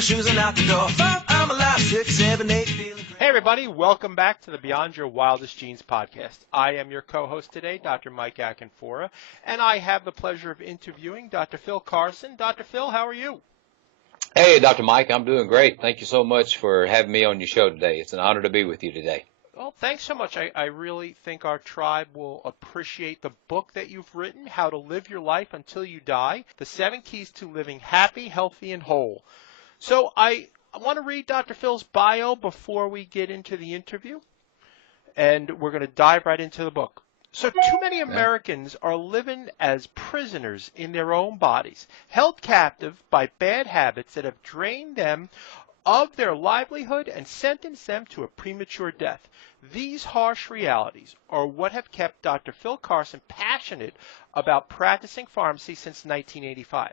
my shoes and out the door. 5, I'm alive. 6, 7, 8, feeling great. Hey everybody, welcome back to the Beyond Your Wildest Genes podcast. I am your co-host today, Dr. Mike Akinfora, and I have the pleasure of interviewing Dr. Phil Carson. Dr. Phil, how are you? Hey, Dr. Mike, I'm doing great. Thank you so much for having me on your show today. It's an honor to be with you today. Well, thanks so much. I really think our tribe will appreciate the book that you've written, How to Live Your Life Until You Die, The 7 Keys to Living Happy, Healthy, and Whole. So I want to read Dr. Phil's bio before we get into the interview, and we're going to dive right into the book. So too many Americans are living as prisoners in their own bodies, held captive by bad habits that have drained them of their livelihood and sentenced them to a premature death. These harsh realities are what have kept Dr. Phil Carson passionate about practicing pharmacy since 1985.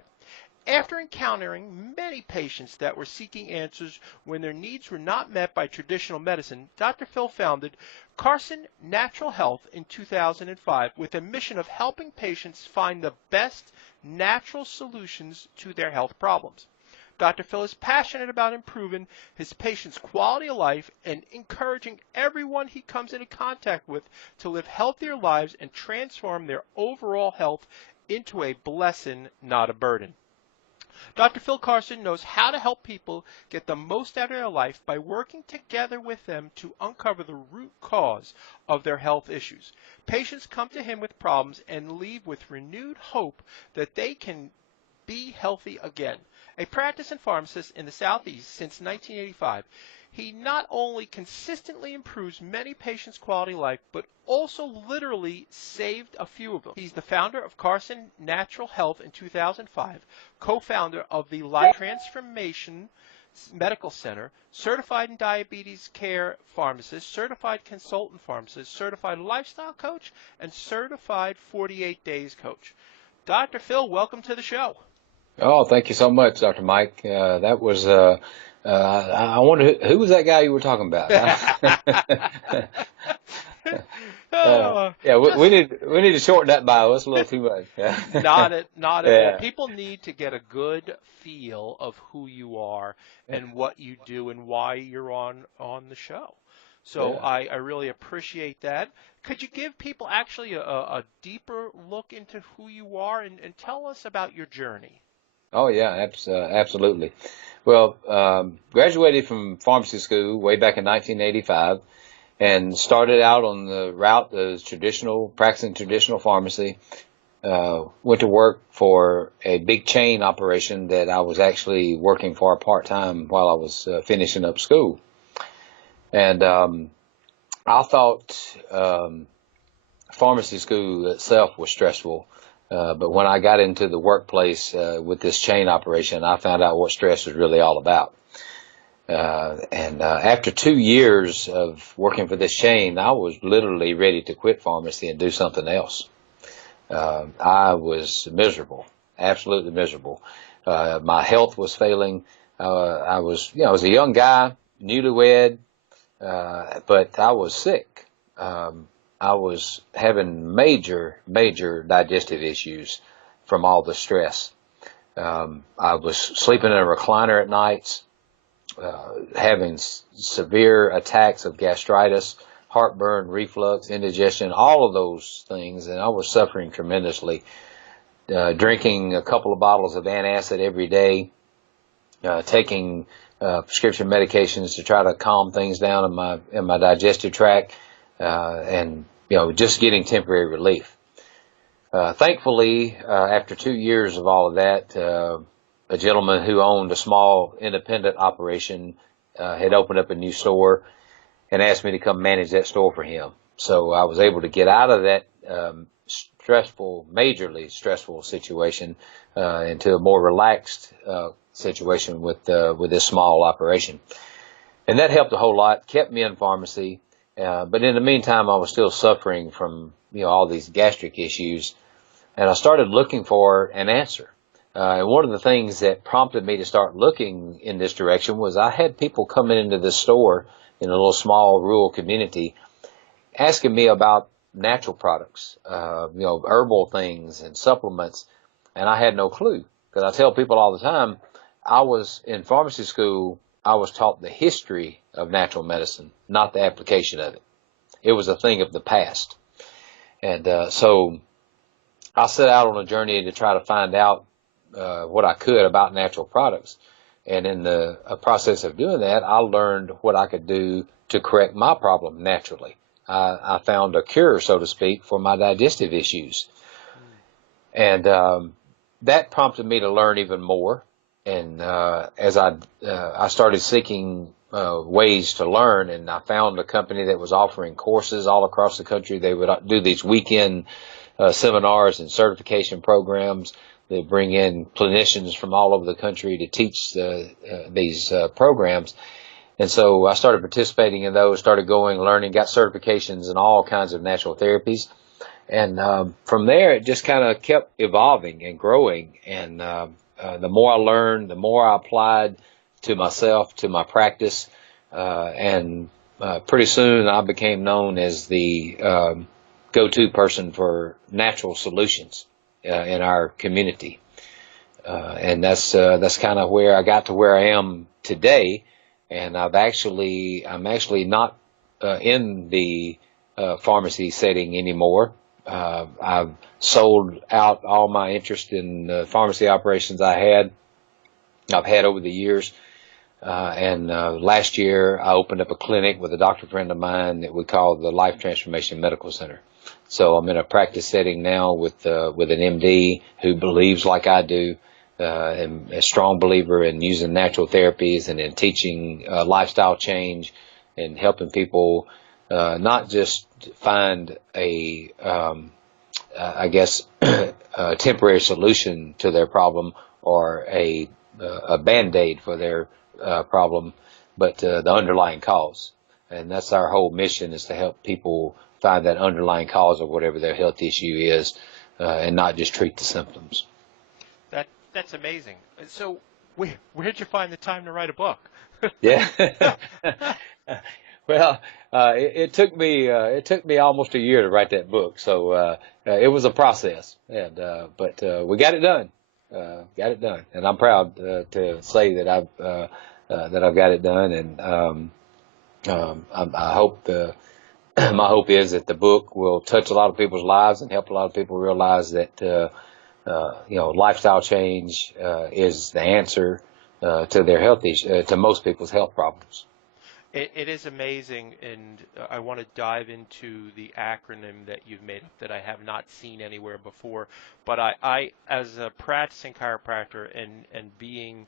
After encountering many patients that were seeking answers when their needs were not met by traditional medicine, Dr. Phil founded Carson Natural Health in 2005 with a mission of helping patients find the best natural solutions to their health problems. Dr. Phil is passionate about improving his patients' quality of life and encouraging everyone he comes into contact with to live healthier lives and transform their overall health into a blessing, not a burden. Dr. Phil Carson knows how to help people get the most out of their life by working together with them to uncover the root cause of their health issues. Patients come to him with problems and leave with renewed hope that they can be healthy again. A practicing pharmacist in the Southeast since 1985, he not only consistently improves many patients' quality of life, but also literally saved a few of them. He's the founder of Carson Natural Health in 2005, co-founder of the Life Transformation Medical Center, certified in Diabetes Care Pharmacist, certified Consultant Pharmacist, certified Lifestyle Coach, and certified 48 Days Coach. Dr. Phil, welcome to the show. Oh, thank you so much, Dr. Mike. That was, I wonder who was that guy you were talking about? We need to shorten that bio. It's a little too much. Not at all. People need to get a good feel of who you are and what you do and why you're on the show. So I really appreciate that. Could you give people actually a deeper look into who you are and tell us about your journey? Oh, yeah, absolutely. Well, graduated from pharmacy school way back in 1985 and started out on the route as practicing traditional pharmacy. Went to work for a big chain operation that I was actually working for part-time while I was finishing up school. And I thought pharmacy school itself was stressful. But when I got into the workplace with this chain operation, I found out what stress was really all about. And after 2 years of working for this chain, I was literally ready to quit pharmacy and do something else. I was miserable, absolutely miserable. My health was failing. I was a young guy, newlywed, but I was sick. I was having major digestive issues from all the stress. I was sleeping in a recliner at nights, having severe attacks of gastritis, heartburn, reflux, indigestion, all of those things, and I was suffering tremendously. Drinking a couple of bottles of antacid every day, taking prescription medications to try to calm things down in my digestive tract. And just getting temporary relief. Thankfully, after 2 years of all of that, a gentleman who owned a small independent operation had opened up a new store and asked me to come manage that store for him. So I was able to get out of that majorly stressful situation into a more relaxed situation with this small operation. And that helped a whole lot, kept me in pharmacy. But in the meantime, I was still suffering from, all these gastric issues, and I started looking for an answer. And one of the things that prompted me to start looking in this direction was I had people coming into this store in a little small rural community asking me about natural products, herbal things and supplements, and I had no clue. Because I tell people all the time, I was in pharmacy school, I was taught the history of natural medicine, not the application of it. It was a thing of the past. And so I set out on a journey to try to find out what I could about natural products. And in the process of doing that, I learned what I could do to correct my problem naturally. I found a cure, so to speak, for my digestive issues. And that prompted me to learn even more. And as I started seeking ways to learn, and I found a company that was offering courses all across the country. They would do these weekend seminars and certification programs. They bring in clinicians from all over the country to teach these programs. And so I started participating in those, started going, learning, got certifications in all kinds of natural therapies. And from there, it just kind of kept evolving and growing. And the more I learned, the more I applied to myself, to my practice. And pretty soon I became known as the go-to person for natural solutions in our community. And that's kind of where I got to where I am today. And I'm actually not in the pharmacy setting anymore. I've sold out all my interest in the pharmacy operations I've had over the years. And last year I opened up a clinic with a doctor friend of mine that we call the Life Transformation Medical Center. So I'm in a practice setting now with an MD who believes like I do, and a strong believer in using natural therapies and in teaching lifestyle change and helping people not just find a temporary solution to their problem or a Band-Aid for their problem, but the underlying cause. And that's our whole mission, is to help people find that underlying cause of whatever their health issue is, and not just treat the symptoms. That's amazing. So where'd you find the time to write a book? Yeah. Well, it took me almost a year to write that book, so it was a process, and but we got it done. And I'm proud to say that I've got it done, and I hope my hope is that the book will touch a lot of people's lives and help a lot of people realize that lifestyle change is the answer to their health to most people's health problems. It is amazing, and I want to dive into the acronym that you've made up that I have not seen anywhere before. But I as a practicing chiropractor and being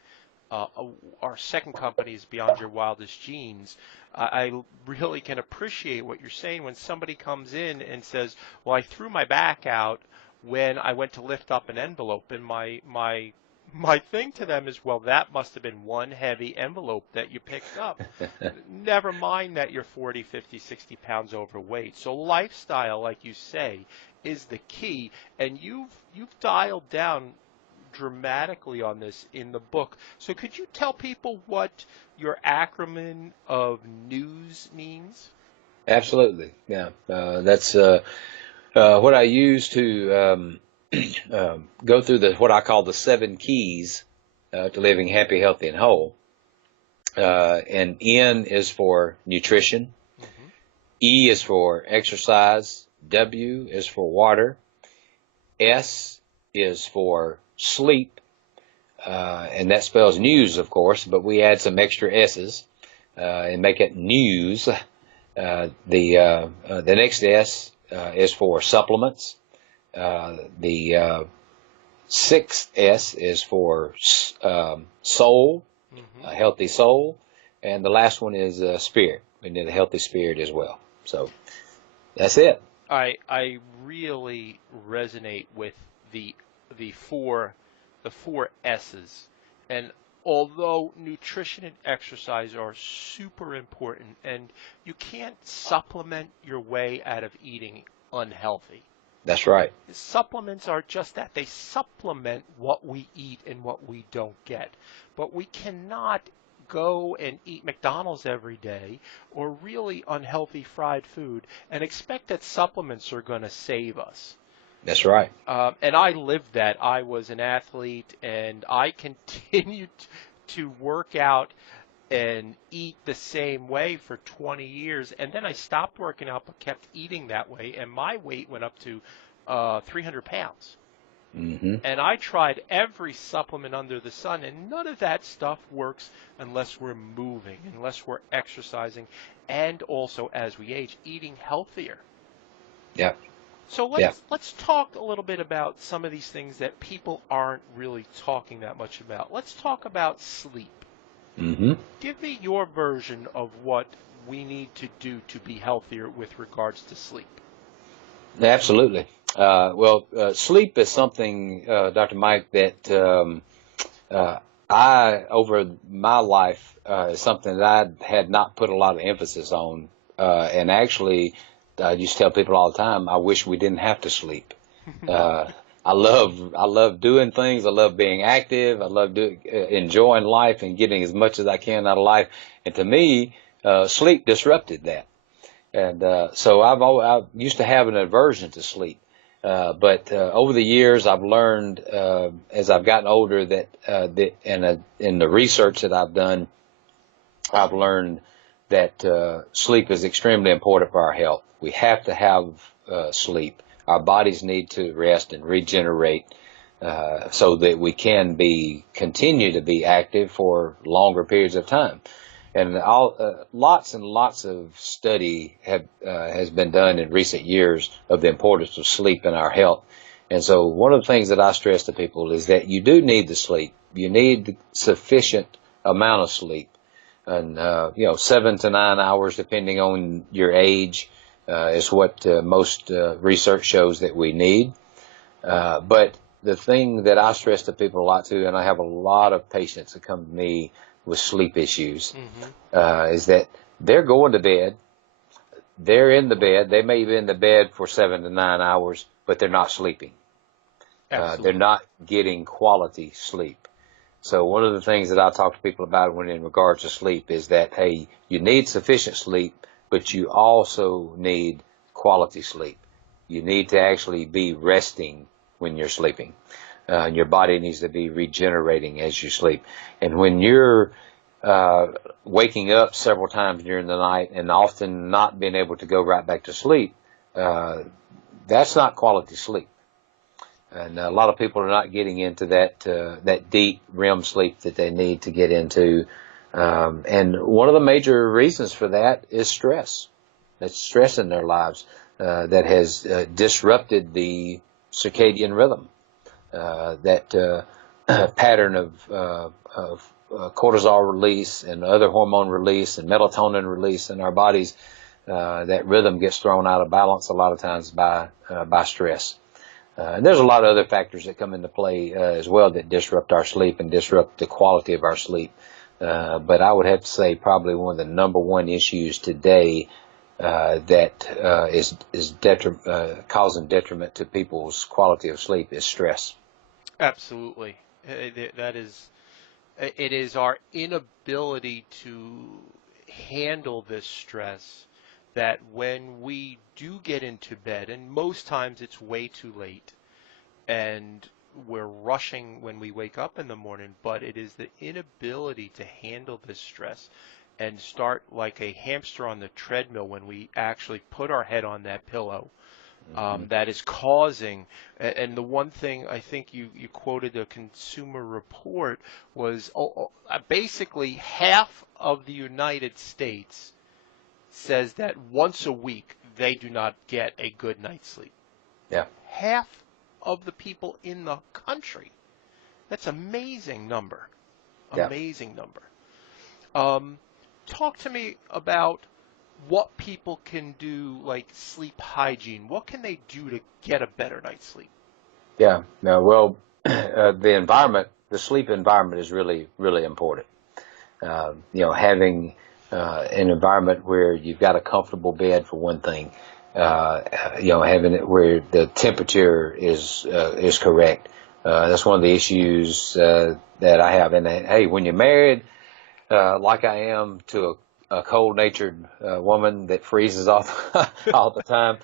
our second company is Beyond Your Wildest Genes, I really can appreciate what you're saying when somebody comes in and says, well, I threw my back out when I went to lift up an envelope, and my thing to them is, well, that must have been one heavy envelope that you picked up. Never mind that you're 40, 50, 60 pounds overweight. So lifestyle, like you say, is the key, and you've dialed down dramatically on this in the book. So could you tell people what your acronym of NEWS means? Absolutely. Yeah. That's what I use to go through what I call the 7 keys to living happy, healthy, and whole. And N is for nutrition. Mm-hmm. E is for exercise. W is for water. S is for sleep. And that spells news, of course, but we add some extra S's and make it news. The next S is for supplements. The 6th S is for soul, mm-hmm. A healthy soul, and the last one is spirit. We need a healthy spirit as well. So that's it. I really resonate with the four S's, and although nutrition and exercise are super important, and you can't supplement your way out of eating unhealthy. That's right. Supplements are just that. They supplement what we eat and what we don't get. But we cannot go and eat McDonald's every day or really unhealthy fried food and expect that supplements are going to save us. That's right. And I lived that. I was an athlete, and I continued to work out and eat the same way for 20 years. And then I stopped working out but kept eating that way, and my weight went up to 300 pounds. Hmm. And I tried every supplement under the sun, and none of that stuff works unless we're moving, unless we're exercising, and also as we age, eating healthier. Yeah. So Yeah. let's talk a little bit about some of these things that people aren't really talking that much about. Let's talk about sleep. Hmm. Give me your version of what we need to do to be healthier with regards to sleep. Absolutely. Sleep is something, Dr. Mike, that over my life, is something that I had not put a lot of emphasis on. And actually, I used to tell people all the time, I wish we didn't have to sleep. I love doing things. I love being active. I love enjoying life and getting as much as I can out of life. And to me, sleep disrupted that. And so I used to have an aversion to sleep. But over the years, I've learned as I've gotten older that in the research that I've done, I've learned that sleep is extremely important for our health. We have to have sleep. Our bodies need to rest and regenerate so that we can continue to be active for longer periods of time. And lots and lots of study has been done in recent years of the importance of sleep in our health. And so one of the things that I stress to people is that you do need the sleep. You need sufficient amount of sleep. And, 7 to 9 hours, depending on your age, is what most research shows that we need. But the thing that I stress to people a lot too, and I have a lot of patients that come to me with sleep issues, is that they're going to bed, they're in the bed, they may be in the bed for 7 to 9 hours, but they're not sleeping. They're not getting quality sleep. So one of the things that I talk to people about when in regards to sleep is that, hey, you need sufficient sleep, but you also need quality sleep. You need to actually be resting when you're sleeping. Your body needs to be regenerating as you sleep. And when you're waking up several times during the night and often not being able to go right back to sleep, that's not quality sleep. And a lot of people are not getting into that deep REM sleep that they need to get into. And one of the major reasons for that is stress. That's stress in their lives that has disrupted the circadian rhythm. That pattern of cortisol release and other hormone release and melatonin release in our bodies, that rhythm gets thrown out of balance a lot of times by stress. And there's a lot of other factors that come into play as well that disrupt our sleep and disrupt the quality of our sleep. But I would have to say probably one of the number one issues today that is causing detriment to people's quality of sleep is stress. Absolutely. It is our inability to handle this stress that when we do get into bed, and most times it's way too late, and we're rushing when we wake up in the morning, but it is the inability to handle this stress and start like a hamster on the treadmill when we actually put our head on that pillow. That is causing, and the one thing I think you quoted a consumer report was basically half of the United States says that once a week they do not get a good night's sleep. Yeah. Half of the people in the country. That's an amazing number. Amazing number. Talk to me about what people can do, like sleep hygiene. What can they do to get a better night's sleep? Yeah. No, well, the sleep environment is really, really important. Having an environment where you've got a comfortable bed for one thing, having it where the temperature is correct. That's one of the issues that I have. And hey, when you're married, like I am to a cold-natured woman that freezes off all the time,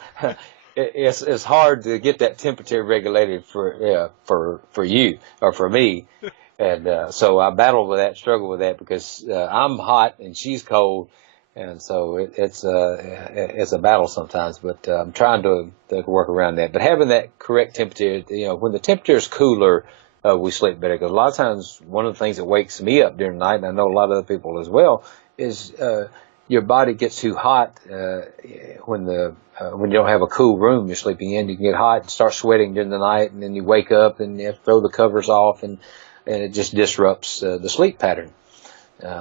it's hard to get that temperature regulated for you or for me, and so I battle with that, struggle with that because I'm hot and she's cold, and so it's a battle sometimes. But I'm trying to work around that. But having that correct temperature, when the temperature is cooler, we sleep better. Because a lot of times, one of the things that wakes me up during the night, and I know a lot of other people as well, is your body gets too hot when you don't have a cool room you're sleeping in. You can get hot and start sweating during the night, and then you wake up and you have to throw the covers off, and it just disrupts the sleep pattern.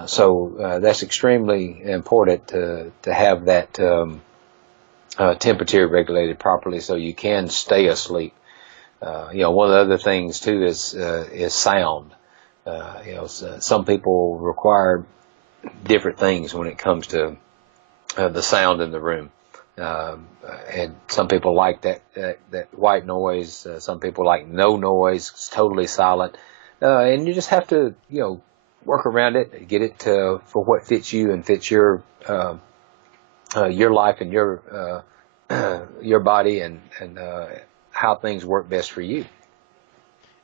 So that's extremely important to have that temperature regulated properly so you can stay asleep. One of the other things too is sound. Some people require different things when it comes to the sound in the room, and some people like that white noise. Some people like no noise, it's totally silent, and you just have to work around it, get it for what fits you and fits your life and your body and how things work best for you.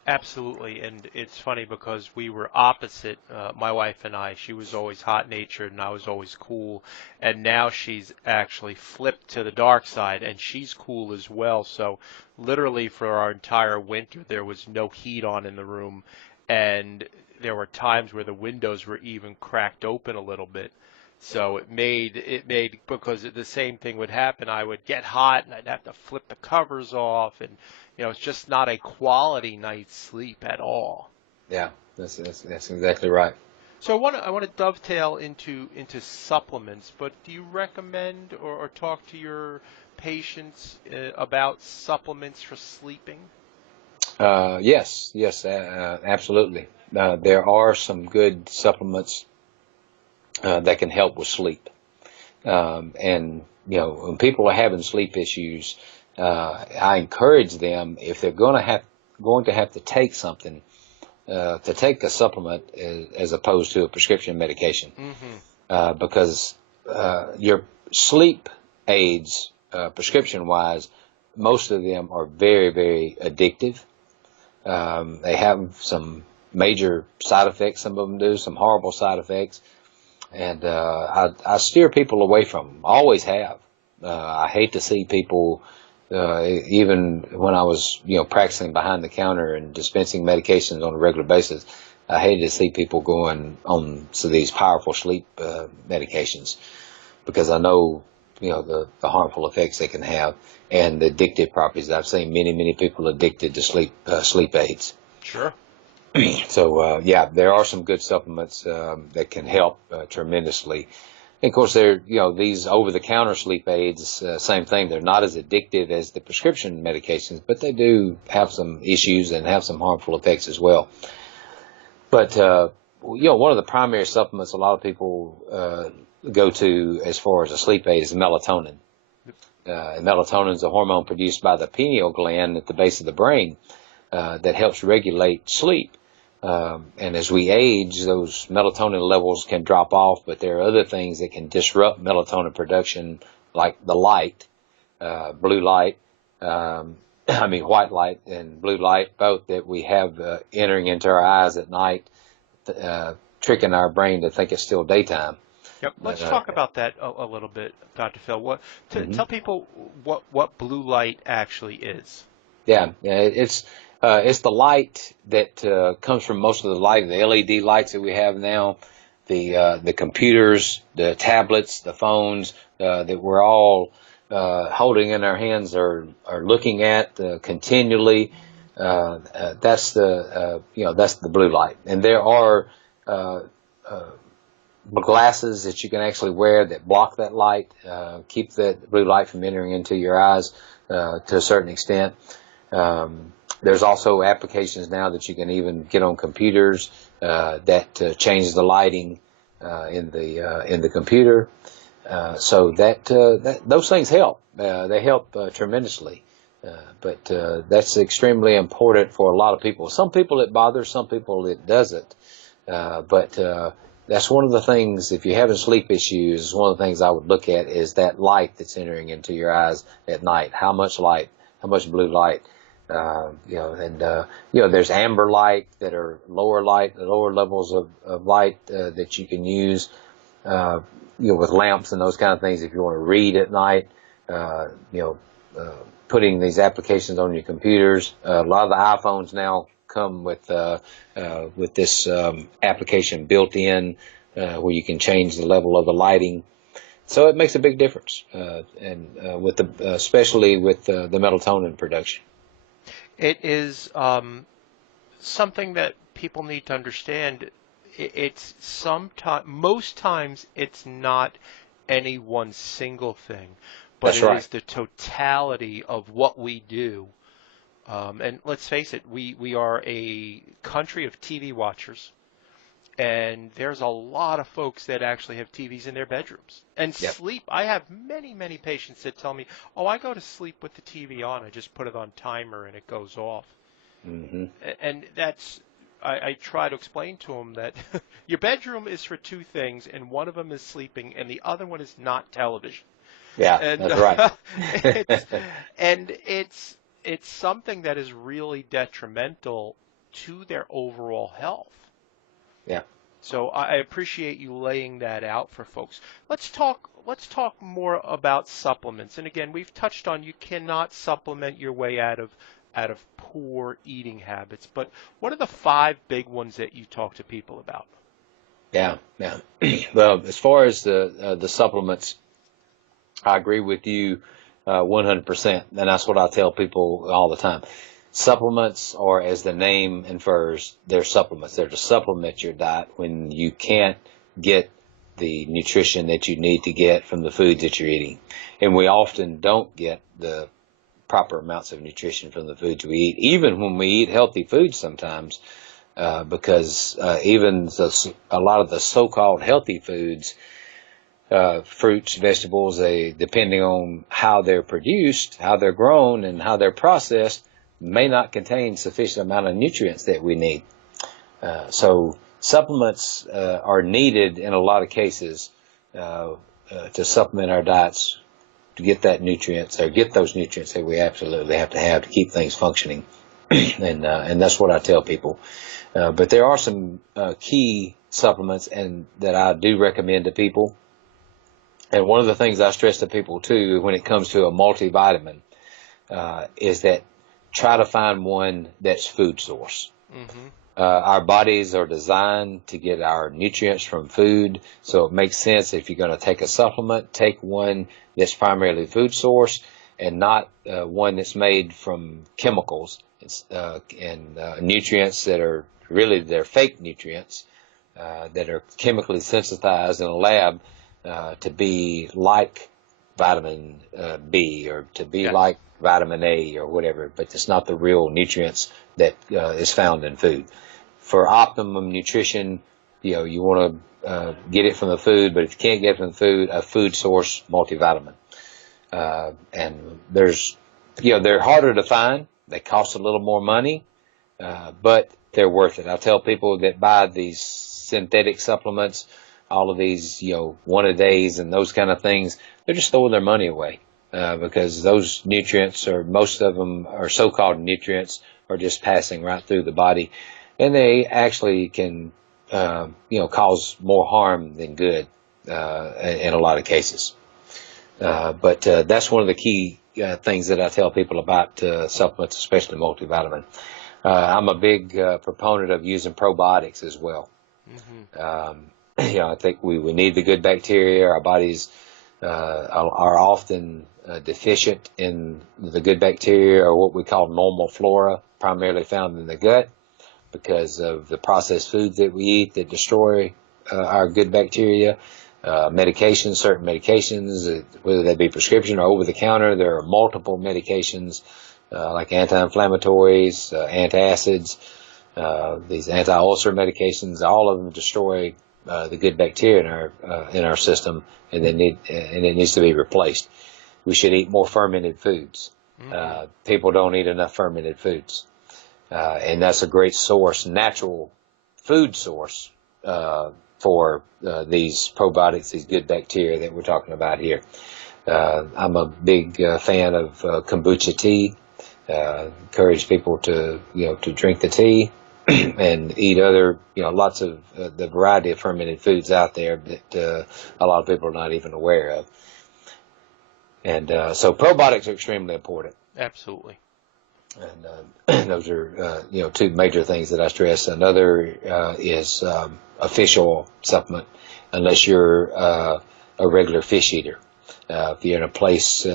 Absolutely, and it's funny because we were opposite, my wife and I. She was always hot-natured, and I was always cool, and now she's actually flipped to the dark side, and she's cool as well. So literally for our entire winter, there was no heat on in the room, and there were times where the windows were even cracked open a little bit. So it made because the same thing would happen. I would get hot and I'd have to flip the covers off, and it's just not a quality night's sleep at all. Yeah, that's exactly right. So I want to dovetail into supplements, but do you recommend or talk to your patients about supplements for sleeping? Yes, absolutely. There are some good supplements that can help with sleep. And when people are having sleep issues, I encourage them, if they're going to have to take something, to take a supplement as opposed to a prescription medication. Mm-hmm. Because your sleep aids, prescription-wise, most of them are very, very addictive. They have some major side effects. Some of them do, some horrible side effects. And I steer people away from them. I always have. I hate to see people, even when I was practicing behind the counter and dispensing medications on a regular basis, I hated to see people going on these powerful sleep medications, because I know the harmful effects they can have and the addictive properties. I've seen many people addicted to sleep aids. Sure. So, there are some good supplements that can help tremendously. And of course, these over-the-counter sleep aids, same thing. They're not as addictive as the prescription medications, but they do have some issues and have some harmful effects as well. But, one of the primary supplements a lot of people go to as far as a sleep aid is melatonin. Melatonin is a hormone produced by the pineal gland at the base of the brain that helps regulate sleep. And as we age, those melatonin levels can drop off, but there are other things that can disrupt melatonin production, like the light, blue light, white light and blue light, both that we have entering into our eyes at night, tricking our brain to think it's still daytime. Yep. Let's talk about that a little bit, Dr. Phil. Tell people what blue light actually is. Yeah, it's the light that comes from most of the light, the LED lights that we have now, the computers, the tablets, the phones that we're all holding in our hands or looking at continually. That's the blue light, and there are glasses that you can actually wear that block that light, keep that blue light from entering into your eyes to a certain extent. There's also applications now that you can even get on computers that change the lighting in the computer. So those things help. They help tremendously. But that's extremely important for a lot of people. Some people it bothers, some people it doesn't. But that's one of the things, if you're having sleep issues, one of the things I would look at is that light that's entering into your eyes at night. How much light, how much blue light, there's amber light that are lower levels of light that you can use, with lamps and those kind of things if you want to read at night, putting these applications on your computers. A lot of the iPhones now come with this application built in where you can change the level of the lighting. So it makes a big difference, especially with the melatonin production. It is something that people need to understand. Most times it's not any one single thing, but That's right. is the totality of what we do. And let's face it, we are a country of TV watchers, and there's a lot of folks that actually have TVs in their bedrooms. And Yep. sleep, I have many, many patients that tell me, oh, I go to sleep with the TV on. I just put it on timer and it goes off. Mm-hmm. And I try to explain to them that your bedroom is for two things, and one of them is sleeping, and the other one is not television. Yeah, And, that's right. it's something that is really detrimental to their overall health. Yeah. So I appreciate you laying that out for folks. Let's talk more about supplements. And again, we've touched on you cannot supplement your way out of poor eating habits. But what are the 5 big ones that you talk to people about? Yeah. Well, as far as the supplements, I agree with you 100%, and that's what I tell people all the time. Supplements are, as the name infers, they're supplements. They're to supplement your diet when you can't get the nutrition that you need to get from the foods that you're eating. And we often don't get the proper amounts of nutrition from the foods we eat, even when we eat healthy foods sometimes, because even a lot of the so-called healthy foods, fruits, vegetables, depending on how they're produced, how they're grown, and how they're processed, may not contain sufficient amount of nutrients that we need. So supplements are needed in a lot of cases to supplement our diets to get those nutrients that we absolutely have to keep things functioning. and that's what I tell people. But there are some key supplements that I do recommend to people. And one of the things I stress to people too when it comes to a multivitamin is that try to find one that's food source. Mm-hmm. Our bodies are designed to get our nutrients from food, so it makes sense if you're going to take a supplement, take one that's primarily food source and not one that's made from chemicals and nutrients that are really they're fake nutrients that are chemically sensitized in a lab to be like vitamin B or to be like vitamin A or whatever, but it's not the real nutrients that is found in food. For optimum nutrition, you want to get it from the food, but if you can't get it from the food, a food source multivitamin. And they're harder to find. They cost a little more money, but they're worth it. I tell people that buy these synthetic supplements, all of these, one-a-days and those kind of things, they're just throwing their money away because those nutrients, or most of them are so-called nutrients, are just passing right through the body, and they actually can, cause more harm than good in a lot of cases. But that's one of the key things that I tell people about supplements, especially multivitamin. I'm a big proponent of using probiotics as well. Mm-hmm. I think we need the good bacteria. Our bodies are often deficient in the good bacteria, or what we call normal flora, primarily found in the gut, because of the processed foods that we eat that destroy our good bacteria. Medications, certain medications, whether they be prescription or over-the-counter, there are multiple medications like anti-inflammatories, antacids, these anti-ulcer medications. All of them destroy the good bacteria in our system, and it needs to be replaced. We should eat more fermented foods. Mm-hmm. People don't eat enough fermented foods, and that's a great source, natural food source for these probiotics, these good bacteria that we're talking about here. I'm a big fan of kombucha tea. Encourage people to drink the tea and eat other lots of the variety of fermented foods out there that a lot of people are not even aware of. And so probiotics are extremely important. Absolutely. And those are two major things that I stress. Another is a fish oil supplement, unless you're a regular fish eater. If you're in a place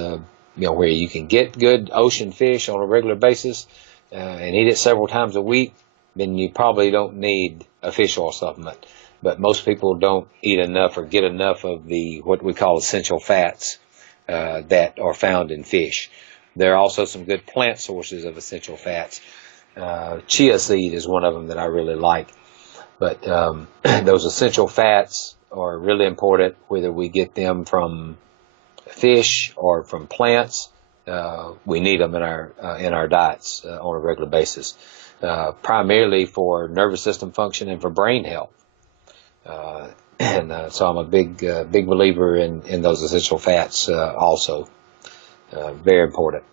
where you can get good ocean fish on a regular basis and eat it several times a week, then you probably don't need a fish oil supplement. But most people don't eat enough or get enough of the what we call essential fats that are found in fish. There are also some good plant sources of essential fats. Chia seed is one of them that I really like. But those essential fats are really important, whether we get them from fish or from plants. We need them in our diets on a regular basis, primarily for nervous system function and for brain health. So I'm a big believer in those essential fats also. Very important.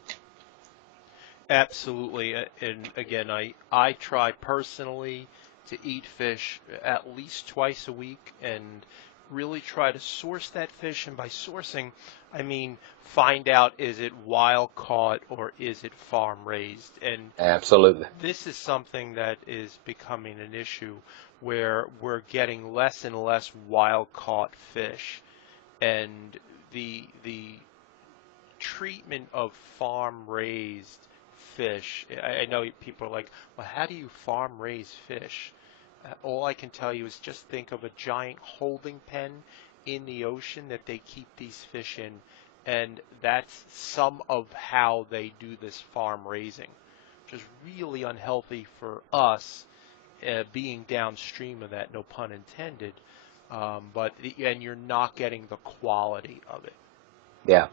Absolutely. And again, I try personally to eat fish at least twice a week and really try to source that fish. And by sourcing, I mean find out, is it wild caught or is it farm raised? And absolutely, this is something that is becoming an issue where we're getting less and less wild caught fish, and the treatment of farm raised fish. I know people are like, well, how do you farm raise fish? All I can tell you is just think of a giant holding pen in the ocean that they keep these fish in, and that's some of how they do this farm raising, which is really unhealthy for us being downstream of that, no pun intended, and you're not getting the quality of it. Yeah,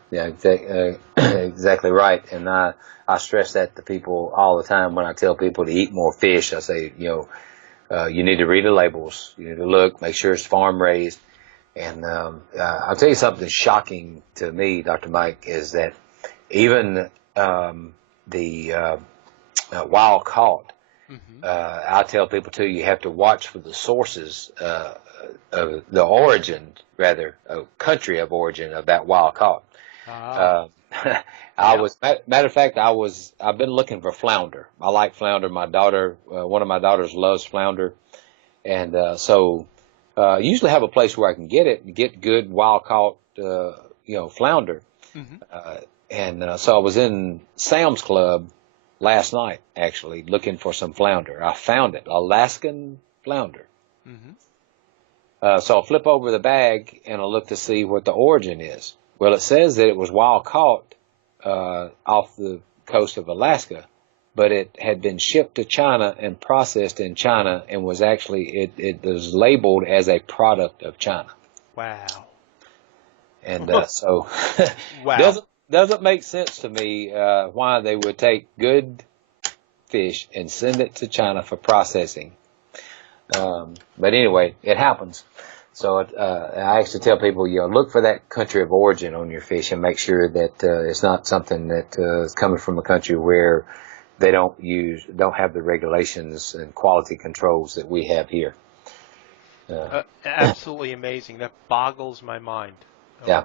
exactly right. And I stress that to people all the time when I tell people to eat more fish. I say, you need to read the labels. You need to look, make sure it's farm raised. And I'll tell you something shocking to me, Dr. Mike, is that even the wild caught, I tell people too, you have to watch for the sources of the origin, rather, country of origin of that wild caught. Matter of fact, I've been looking for flounder. I like flounder. My daughter, one of my daughters loves flounder. And so usually have a place where I can get it and get good wild caught, flounder. So I was in Sam's Club last night, actually, looking for some flounder. I found it, Alaskan flounder. So I'll flip over the bag and I'll look to see what the origin is. Well, it says that it was wild caught off the coast of Alaska, but it had been shipped to China and processed in China and was actually, it was labeled as a product of China. Wow. And so wow. doesn't make sense to me why they would take good fish and send it to China for processing. But anyway, it happens. So I actually tell people, look for that country of origin on your fish and make sure that it's not something that is coming from a country where they don't have the regulations and quality controls that we have here. Absolutely amazing. That boggles my mind. Yeah.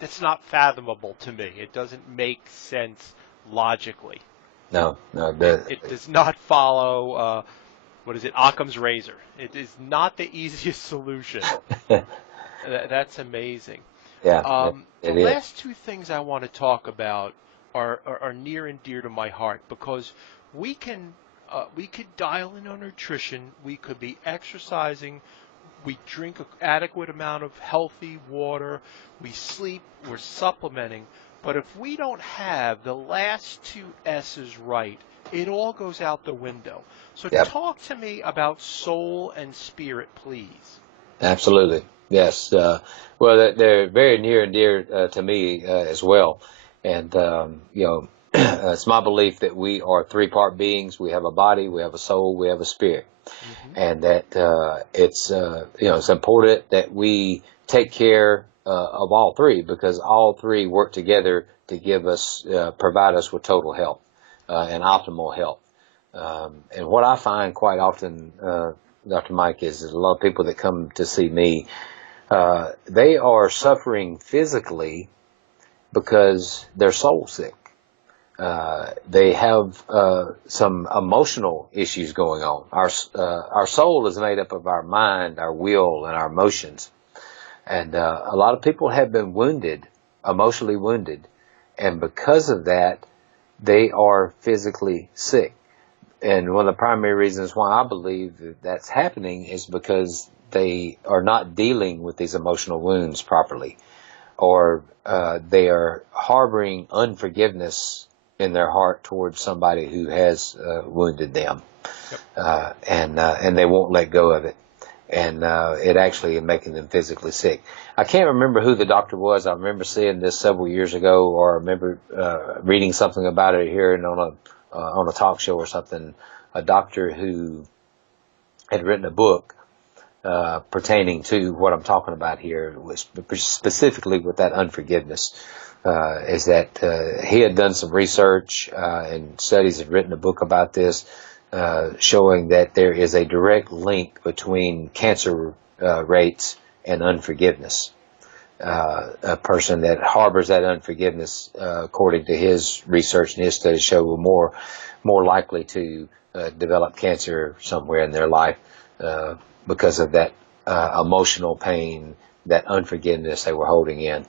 It's not fathomable to me. It doesn't make sense logically. No. It does not follow, Occam's razor. It is not the easiest solution. That's amazing. Yeah. The last two things I want to talk about are near and dear to my heart, because we could dial in on nutrition, we could be exercising, we drink an adequate amount of healthy water, we sleep, we're supplementing, but if we don't have the last two S's right, it all goes out the window. So talk to me about soul and spirit, please. Absolutely. Yes. Well, they're very near and dear to me as well. And, it's my belief that we are three-part beings. We have a body, we have a soul, we have a spirit. And that it's important that we take care of all three, because all three work together to provide us with total health and optimal health. And what I find quite often, Dr. Mike, is a lot of people that come to see me, they are suffering physically because their soul's sick. They have some emotional issues going on. Our soul is made up of our mind, our will, and our emotions. And a lot of people have been wounded, emotionally wounded, and because of that, they are physically sick. And one of the primary reasons why I believe that that's happening is because they are not dealing with these emotional wounds properly, or they are harboring unforgiveness in their heart towards somebody who has wounded them. Yep. And they won't let go of it. And it actually is making them physically sick. I can't remember who the doctor was. I remember seeing this several years ago, or I remember reading something about it, hearing on a talk show or something, a doctor who had written a book pertaining to what I'm talking about here, was specifically with that unforgiveness. Is that he had done some research and studies, had written a book about this, showing that there is a direct link between cancer rates and unforgiveness. A person that harbors that unforgiveness, according to his research and his studies, show more likely to develop cancer somewhere in their life because of that emotional pain, that unforgiveness they were holding in.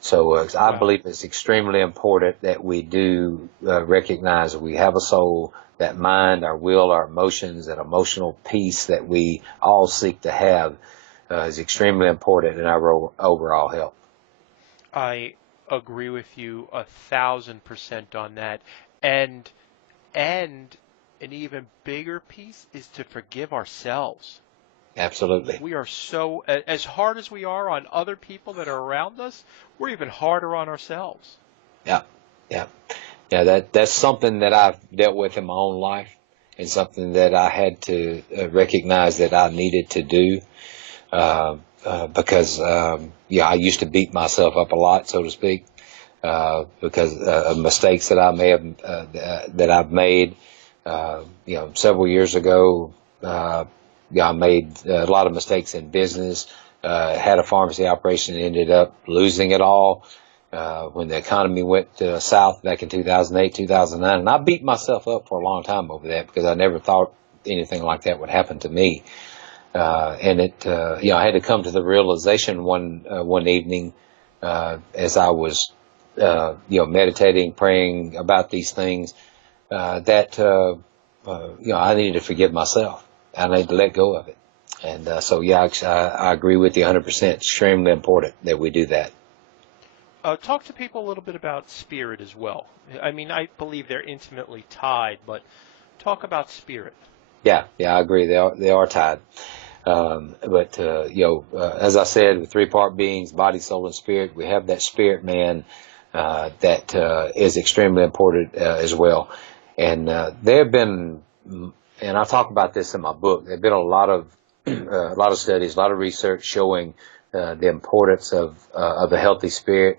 So I believe it's extremely important that we do recognize that we have a soul, that mind, our will, our emotions, that emotional peace that we all seek to have is extremely important in our overall health. I agree with you 1,000% on that. And an even bigger piece is to forgive ourselves. Absolutely. We are so, as hard as we are on other people that are around us, we're even harder on ourselves. Yeah. That's something that I've dealt with in my own life, and something that I had to recognize that I needed to do, because I used to beat myself up a lot, so to speak, because of mistakes that I may have that I've made. Several years ago, I made a lot of mistakes in business. Had a pharmacy operation and ended up losing it all when the economy went south back in 2008, 2009. And I beat myself up for a long time over that, because I never thought anything like that would happen to me. And I had to come to the realization one evening as I was, meditating, praying about these things, that I needed to forgive myself. I need to let go of it. And I agree with you 100%. Extremely important that we do that. Talk to people a little bit about spirit as well. I mean, I believe they're intimately tied, but talk about spirit. Yeah, I agree. They are tied. As I said, with three-part beings, body, soul, and spirit, we have that spirit man that is extremely important as well. And there have been, and I talk about this in my book, there have been a lot of studies, a lot of research showing the importance of a healthy spirit.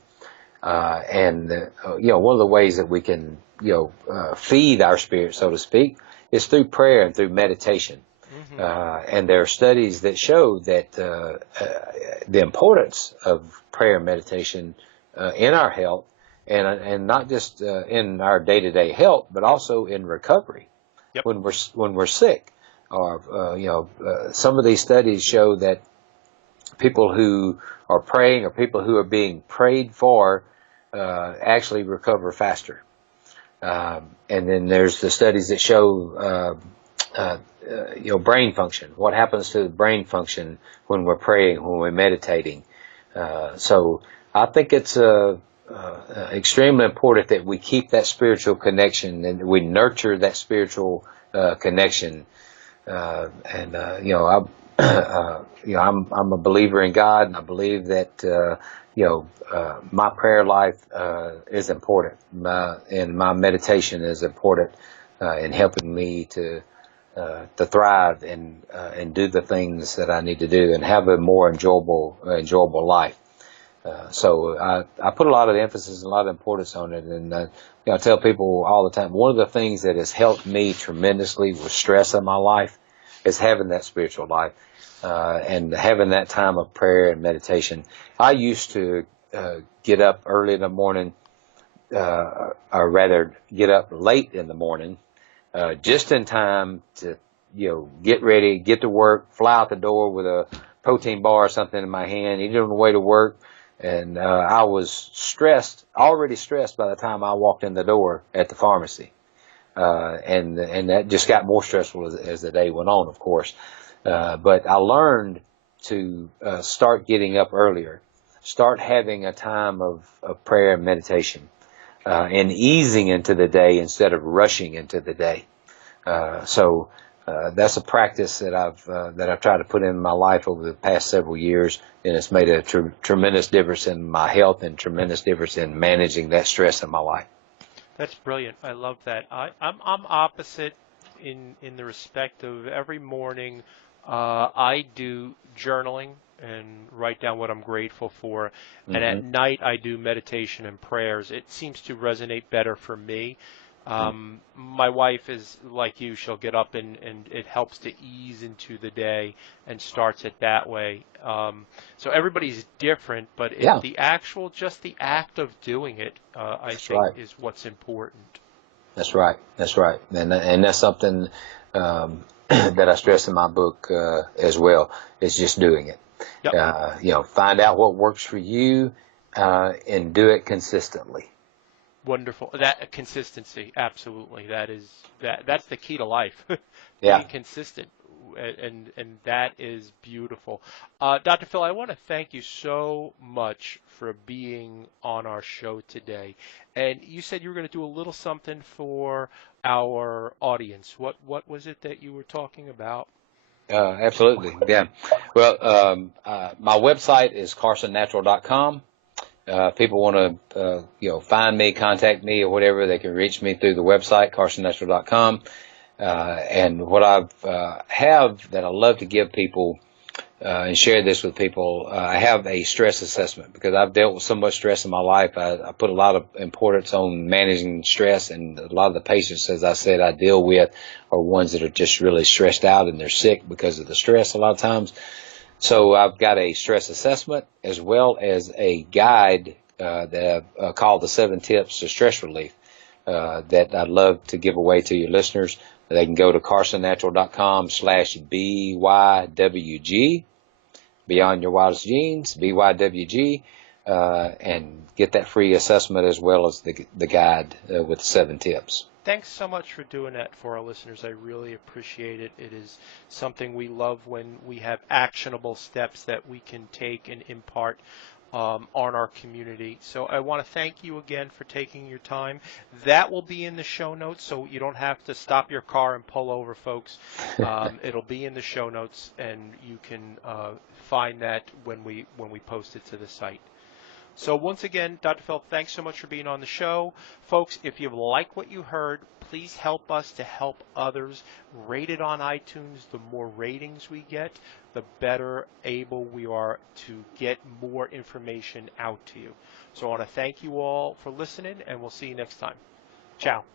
One of the ways that we can, feed our spirit, so to speak, is through prayer and through meditation. Mm-hmm. And there are studies that show that the importance of prayer and meditation in our health, and not just in our day-to-day health, but also in recovery. Yep. When we're sick. Some of these studies show that people who are praying, or people who are being prayed for, actually recover faster. And then there's the studies that show, brain function. What happens to the brain function when we're praying, when we're meditating? So I think it's extremely important that we keep that spiritual connection, and we nurture that spiritual connection. I'm a believer in God, and I believe that my prayer life is important, and my meditation is important in helping me to thrive and do the things that I need to do and have a more enjoyable life. So I put a lot of emphasis and a lot of importance on it, and I tell people all the time, one of the things that has helped me tremendously with stress in my life is having that spiritual life and having that time of prayer and meditation. I used to get up early in the morning, or rather get up late in the morning, just in time to get ready, get to work, fly out the door with a protein bar or something in my hand, eat it on the way to work. And I was already stressed by the time I walked in the door at the pharmacy. And that just got more stressful as the day went on, of course. But I learned to start getting up earlier, start having a time of prayer and meditation, and easing into the day instead of rushing into the day. So that's a practice that I've tried to put in my life over the past several years, and it's made a tremendous difference in my health and tremendous difference in managing that stress in my life. That's brilliant. I love that. I'm opposite in the respect of every morning I do journaling and write down what I'm grateful for, and at night I do meditation and prayers. It seems to resonate better for me. My wife is like you. She'll get up and it helps to ease into the day and starts it that way. So everybody's different, but just the act of doing it, I think is what's important. That's right. That's right. And that's something that I stress in my book as well, is just doing it. Yep. Find out what works for you and do it consistently. Wonderful. That consistency, absolutely. That's the key to life. Yeah. Being consistent, and that is beautiful. Dr. Phil, I want to thank you so much for being on our show today. And you said you were going to do a little something for our audience. What was it that you were talking about? Absolutely. Yeah. Well, my website is carsonnatural.com. People want to, find me, contact me, or whatever, they can reach me through the website, carsonnatural.com. And what I have that I love to give people and share this with people, I have a stress assessment because I've dealt with so much stress in my life. I put a lot of importance on managing stress, and a lot of the patients, as I said, I deal with are ones that are just really stressed out and they're sick because of the stress a lot of times. So I've got a stress assessment as well as a guide that I've called the 7 Tips to Stress Relief that I'd love to give away to your listeners. They can go to carsonnatural.com/BYWG, Beyond Your Wildest Genes, BYWG, and get that free assessment as well as the guide with the 7 tips. Thanks so much for doing that for our listeners. I really appreciate it. It is something we love when we have actionable steps that we can take and impart on our community. So I want to thank you again for taking your time. That will be in the show notes, so you don't have to stop your car and pull over, folks. It'll be in the show notes, and you can find that when we post it to the site. So once again, Dr. Phil, thanks so much for being on the show. Folks, if you like what you heard, please help us to help others. Rate it on iTunes. The more ratings we get, the better able we are to get more information out to you. So I want to thank you all for listening, and we'll see you next time. Ciao.